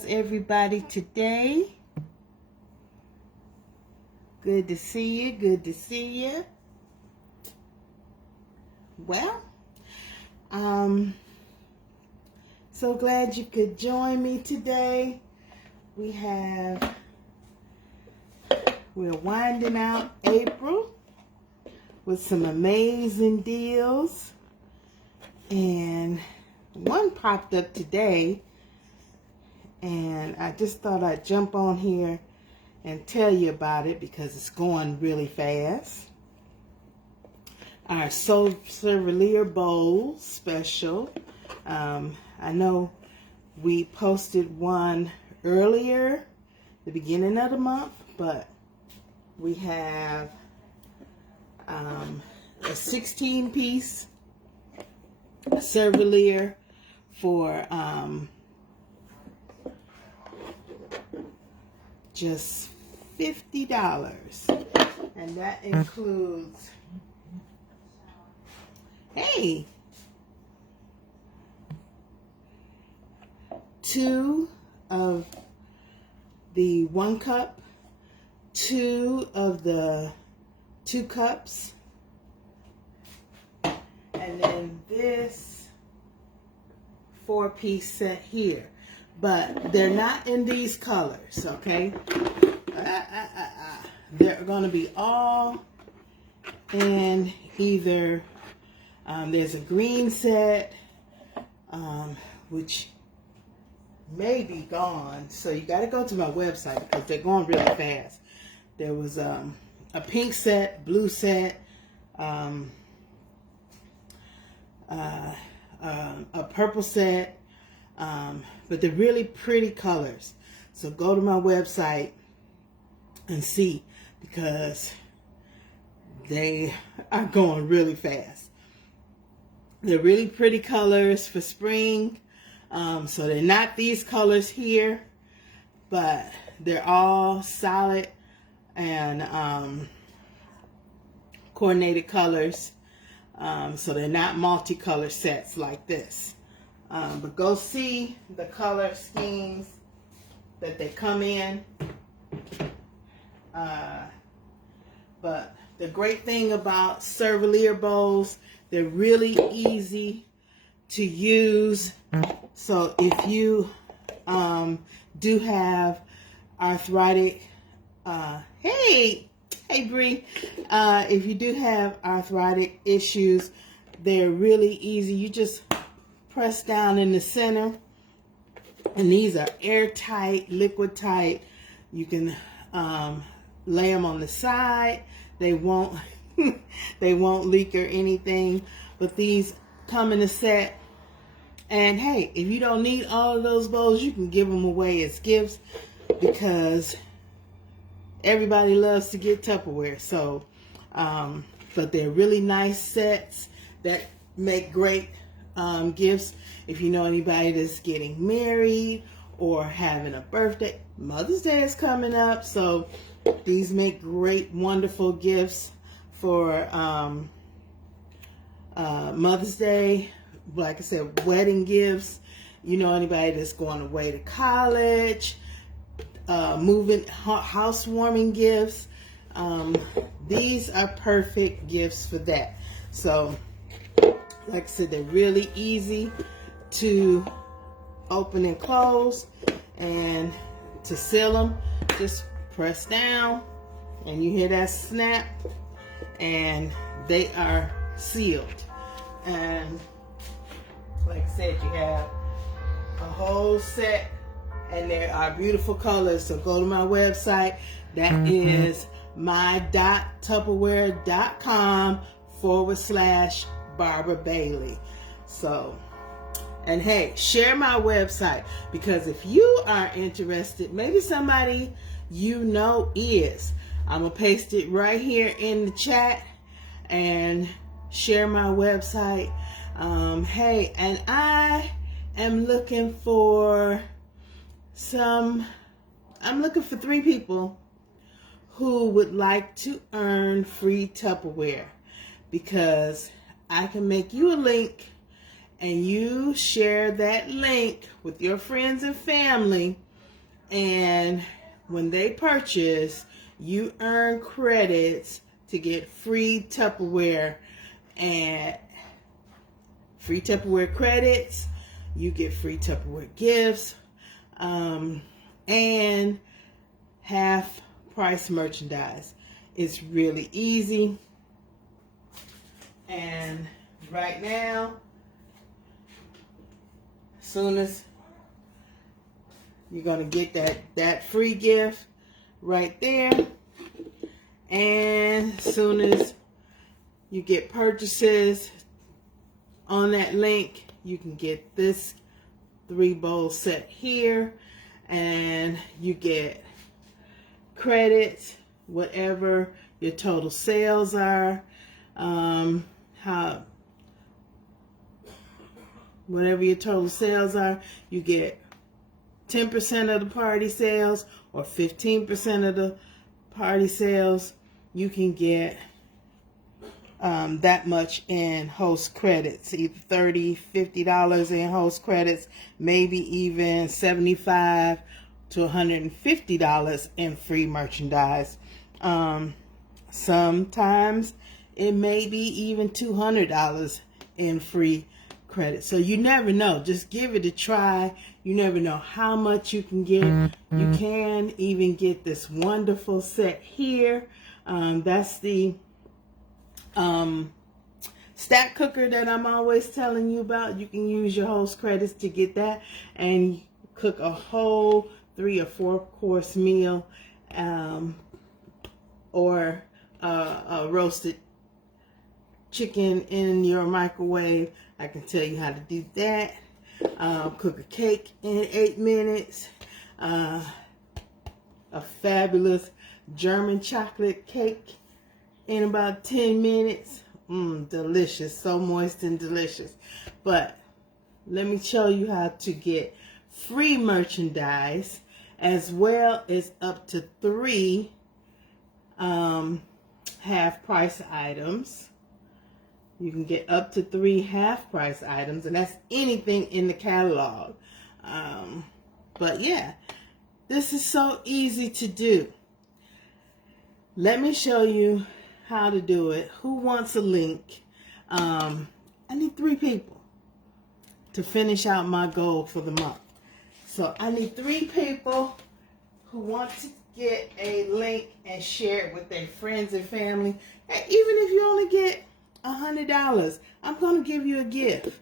How's everybody today? Good to see you. Good to see you. Well, so glad you could join me today. We're winding out April with some amazing deals, and one popped up today, and I just thought I'd jump on here and tell you about it because it's going really fast. Our Servalier Bowl special. I know we posted one earlier, the beginning of the month, but we have a 16-piece Servalier for just $50, and that includes, hey, 2 of the 1 cup, 2 of the 2 cups, and then this 4-piece set here. But they're not in these colors, okay? They're going to be all in either, there's a green set, which may be gone, so you got to go to my website because they're going really fast. There was a pink set, blue set, a purple set, but they're really pretty colors. So go to my website and see, because they are going really fast. They're really pretty colors for spring. So they're not these colors here, but they're all solid and coordinated colors. So they're not multicolor sets like this. But go see the color schemes that they come in. But the great thing about Servalier bowls, they're really easy to use. So if you do have arthritic, hey Bree, if you do have arthritic issues, they're really easy. You just press down in the center, and these are airtight, liquid tight. You can lay them on the side. They won't they won't leak or anything. But these come in a set. And hey, if you don't need all of those bowls, you can give them away as gifts, because everybody loves to get Tupperware. So, but they're really nice sets that make great gifts. If you know anybody that's getting married or having a birthday, Mother's Day is coming up. So these make great, wonderful gifts for Mother's Day. Like I said, wedding gifts. You know anybody that's going away to college, moving, housewarming gifts. These are perfect gifts for that. So, like I said, they're really easy to open and close, and to seal them, just press down, and you hear that snap, and they are sealed. And like I said, you have a whole set, and there are beautiful colors. So go to my website. That is my.tupperware.com/Barbara Bailey. So, and hey, share my website, because if you are interested, maybe somebody you know is. I'm going to paste it right here in the chat, and share my website. Hey, and I am looking for I'm looking for 3 people who would like to earn free Tupperware, because I can make you a link, and you share that link with your friends and family, And when they purchase, you earn credits to get free Tupperware, and free Tupperware credits. You get free Tupperware gifts, and half price merchandise. It's really easy. And right now, as soon as you're going to get that free gift right there. And as soon as you get purchases on that link, you can get this 3-bowl set here. And you get credits, whatever your total sales are. Whatever your total sales are, you get 10% of the party sales or 15% of the party sales. You can get that much in host credits, either $30, $50 in host credits, maybe even $75 to $150 in free merchandise. Sometimes it may be even $200 in free credit. So you never know. Just give it a try. You never know how much you can get. You can even get this wonderful set here. That's the stack cooker that I'm always telling you about. You can use your host credits to get that and cook a whole 3 or 4 course meal, or a roasted chicken in your microwave. I can tell you how to do that. Cook a cake in 8 minutes. A fabulous German chocolate cake in about 10 minutes. Delicious. So moist and delicious. But let me show you how to get free merchandise, as well as up to 3 half price items. You can get up to 3 half price items, and that's anything in the catalog. But yeah, this is so easy to do. Let me show you how to do it. Who wants a link? I need 3 people to finish out my goal for the month. So I need 3 people who want to get a link and share it with their friends and family. And even if you only get $100, I'm going to give you a gift.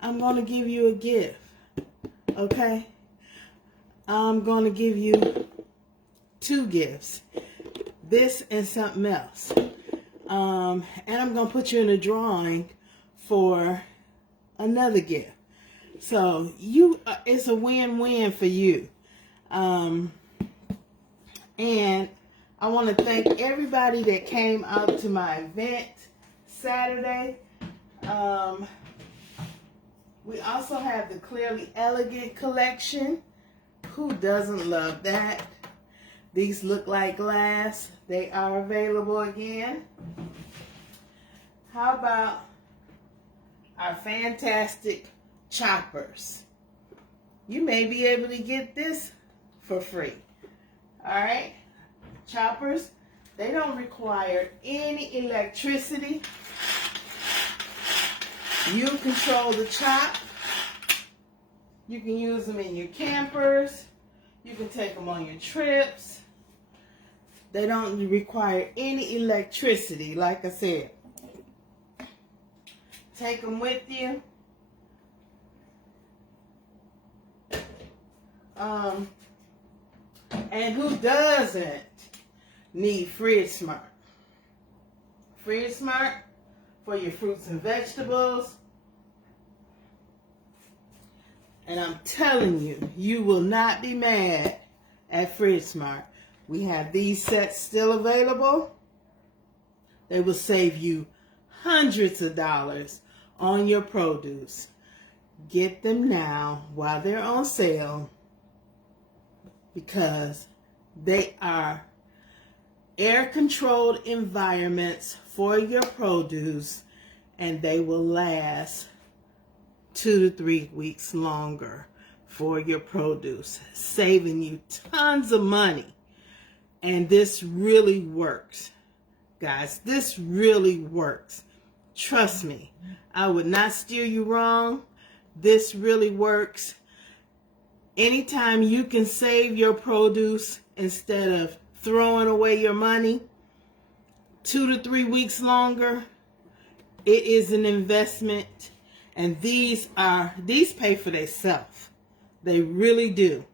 I'm going to give you a gift. Okay? I'm going to give you 2 gifts. This and something else. And I'm going to put you in a drawing for another gift. So it's a win-win for you. And I want to thank everybody that came out to my event Saturday. We also have the Clearly Elegant collection. Who doesn't love that? These look like glass. They are available again. How about our fantastic choppers? You may be able to get this for free. All right, choppers, they don't require any electricity. You control the chop. You can use them in your campers. You can take them on your trips. They don't require any electricity, like I said. Take them with you. And who doesn't need Fridgesmart? Fridgesmart for your fruits and vegetables. And I'm telling you, you will not be mad at Fridgesmart. We have these sets still available. They will save you hundreds of dollars on your produce. Get them now while they're on sale, because they are air-controlled environments for your produce, and they will last 2 to 3 weeks longer for your produce, saving you tons of money. And this really works, guys. This really works. Trust me, I would not steer you wrong. This really works. Anytime you can save your produce instead of throwing away your money 2 to 3 weeks longer, it is an investment. And these pay for themselves. They really do.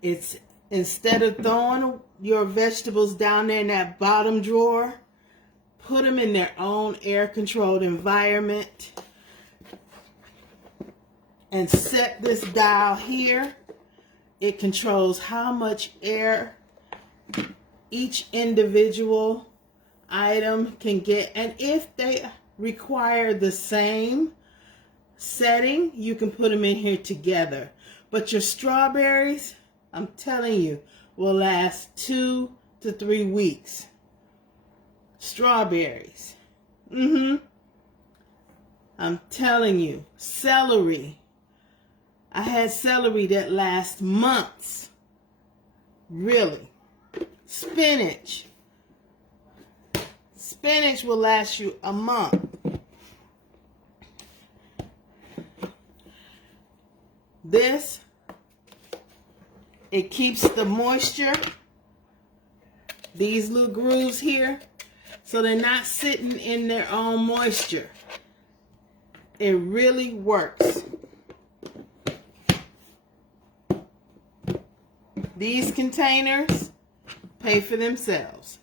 It's instead of throwing your vegetables down there in that bottom drawer, put them in their own air-controlled environment. And set this dial here. It controls how much air each individual item can get. And if they require the same setting, you can put them in here together. But your strawberries, I'm telling you, will last 2 to 3 weeks. Strawberries. I'm telling you. Celery. I had celery that lasts months. Really. Spinach. Spinach will last you a month. This, it keeps the moisture, these little grooves here, so they're not sitting in their own moisture. It really works. These containers pay for themselves.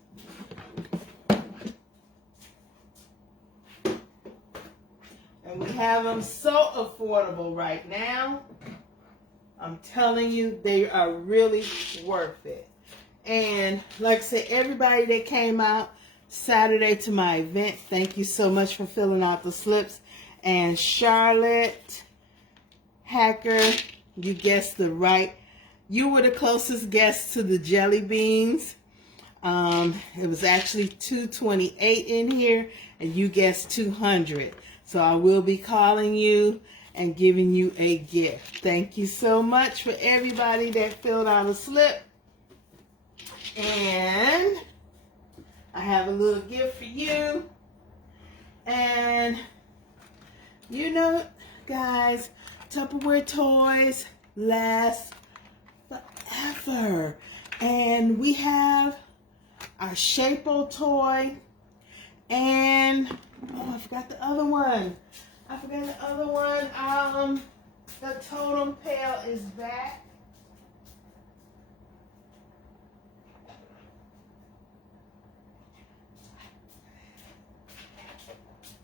And we have them so affordable right now. I'm telling you, they are really worth it. And like I said, everybody that came out Saturday to my event, thank you so much for filling out the slips. And Charlotte Hacker, you guessed the right. You were the closest guest to the jelly beans. It was actually 228 in here, and you guessed 200. So I will be calling you and giving you a gift. Thank you so much for everybody that filled out a slip. And I have a little gift for you. And you know, guys, Tupperware toys last forever. And we have our Shapo toy. And, oh, I forgot the other one. The totem pail is back.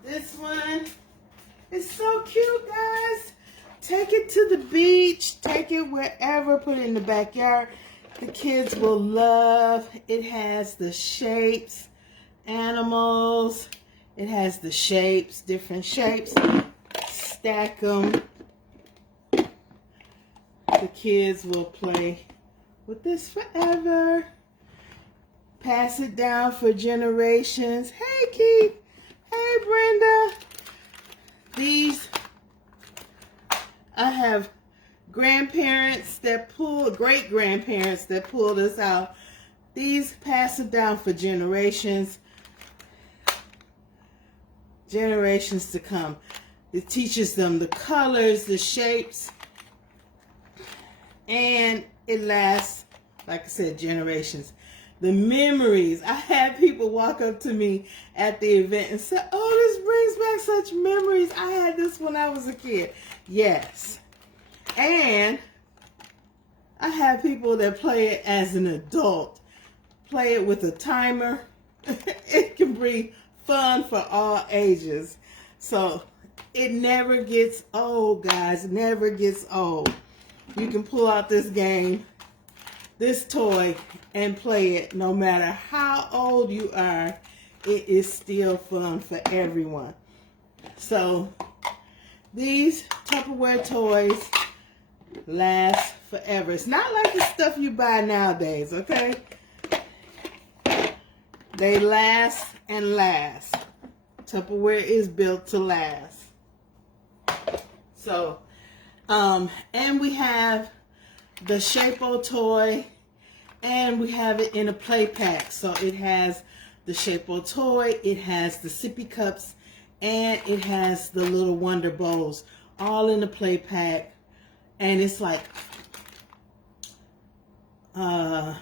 This one is so cute, guys. Take it to the beach. Take it wherever. Put it in the backyard. The kids will love. It has the shapes, animals. It has the shapes, different shapes. Stack them. The kids will play with this forever. Pass it down for generations. Hey, Keith. Hey, Brenda. These, I have grandparents that great-grandparents that pulled this out. These pass it down for generations. Generations to come. It teaches them the colors, the shapes, and it lasts, like I said, generations. The memories. I had people walk up to me at the event and say, oh, this brings back such memories. I had this when I was a kid. Yes. And I have people that play it as an adult. Play it with a timer. It can bring fun for all ages. So it never gets old, guys. It never gets old. You can pull out this game, this toy, and play it no matter how old you are. It is still fun for everyone. So these Tupperware toys last forever. It's not like the stuff you buy nowadays, okay? They last and last. Tupperware is built to last. So And we have the Shapo toy, and we have it in a play pack. So it has the Shapo toy, it has the sippy cups, and it has the little Wonder Bowls, all in the play pack. And it's like, I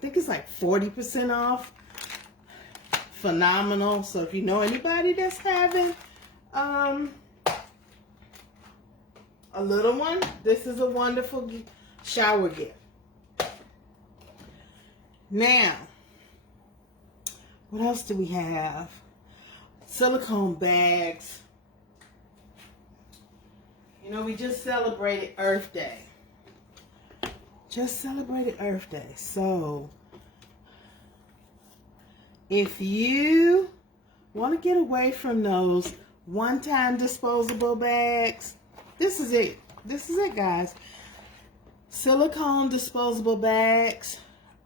think it's like 40% off. Phenomenal. So if you know anybody that's having a little one, this is a wonderful shower gift. Now, what else do we have? Silicone bags. You know, we just celebrated Earth Day. So, if you want to get away from those one-time disposable bags, this is it. This is it, guys. Silicone disposable bags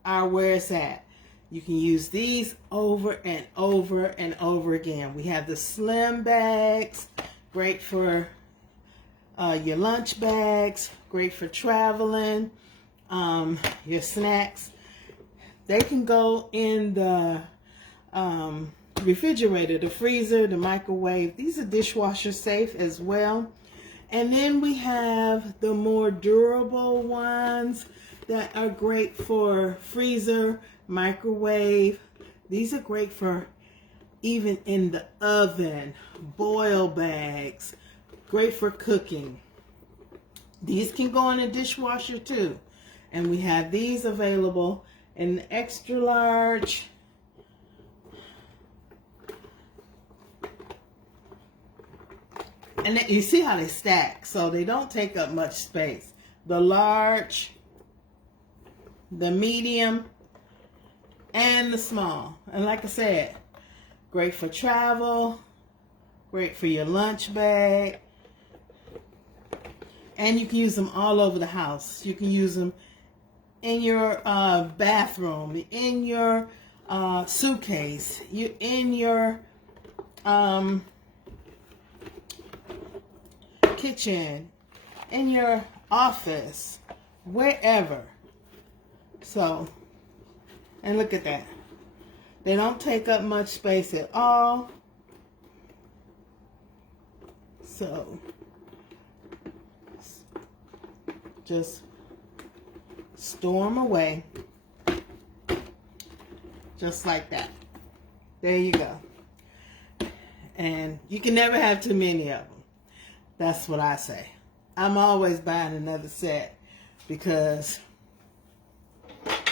are where it's at. You can use these over and over and over again. We have the slim bags, great for your lunch bags, great for traveling, your snacks. They can go in the refrigerator, the freezer, the microwave. These are dishwasher safe as well. And then we have the more durable ones that are great for freezer, microwave. These are great for even in the oven. Boil bags, great for cooking. These can go in a dishwasher too. And we have these available in the extra large. And you see how they stack, so they don't take up much space. The large, the medium, and the small. And like I said, great for travel, great for your lunch bag. And you can use them all over the house. You can use them in your bathroom, in your suitcase, in your kitchen, in your office, wherever. So, and look at that. They don't take up much space at all. So, just store them away. Just like that. There you go. And you can never have too many of them. That's what I say. I'm always buying another set because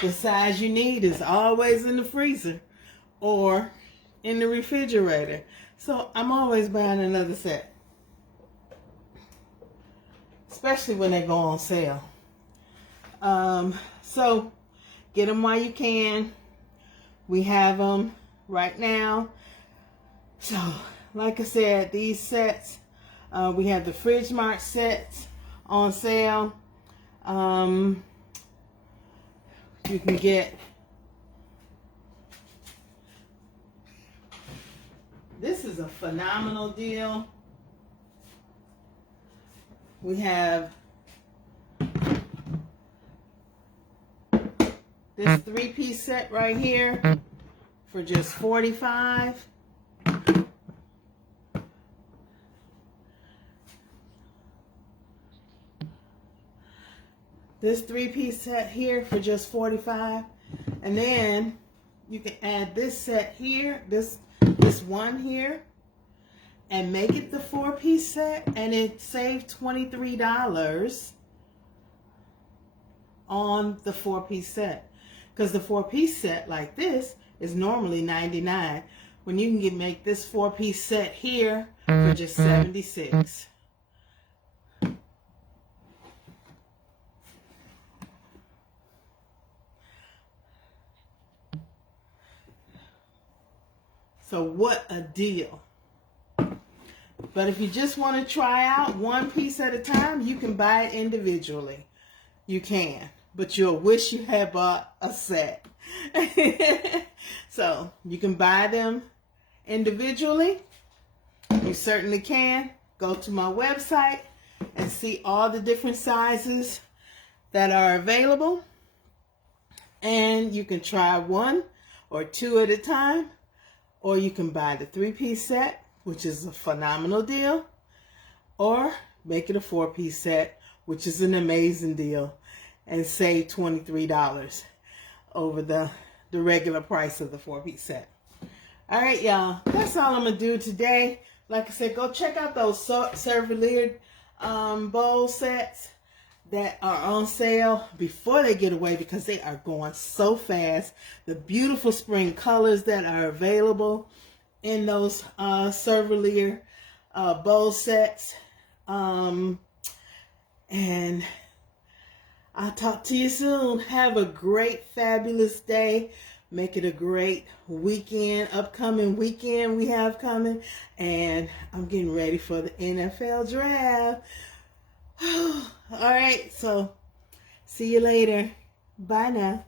the size you need is always in the freezer or in the refrigerator. So I'm always buying another set. Especially when they go on sale. So get them while you can. We have them right now. So like I said, these sets, we have the Fridgesmart sets on sale. You can get this is a phenomenal deal. We have this 3-piece set right here for just $45. This 3-piece set here for just $45. And then you can add this set here, this one here, and make it the 4-piece set, and it saved $23 on the 4-piece set. Because the 4-piece set like this is normally $99, when you can make this 4-piece set here for just $76. So what a deal. But if you just want to try out one piece at a time, you can buy it individually. You can. But you'll wish you had bought a set. So you can buy them individually. You certainly can. Go to my website, and see all the different sizes that are available. And you can try one or two at a time, or you can buy the 3-piece set, which is a phenomenal deal, or make it a 4-piece set, which is an amazing deal, and save $23 over the regular price of the 4-piece set. All right, y'all, that's all I'm gonna do today. Like I said, go check out those Servalier bowl sets that are on sale before they get away, because they are going so fast. The beautiful spring colors that are available in those Servalier bowl sets. And I'll talk to you soon. Have a great, fabulous day. Make it a great weekend, upcoming weekend we have coming. And I'm getting ready for the NFL draft. All right, so see you later. Bye now.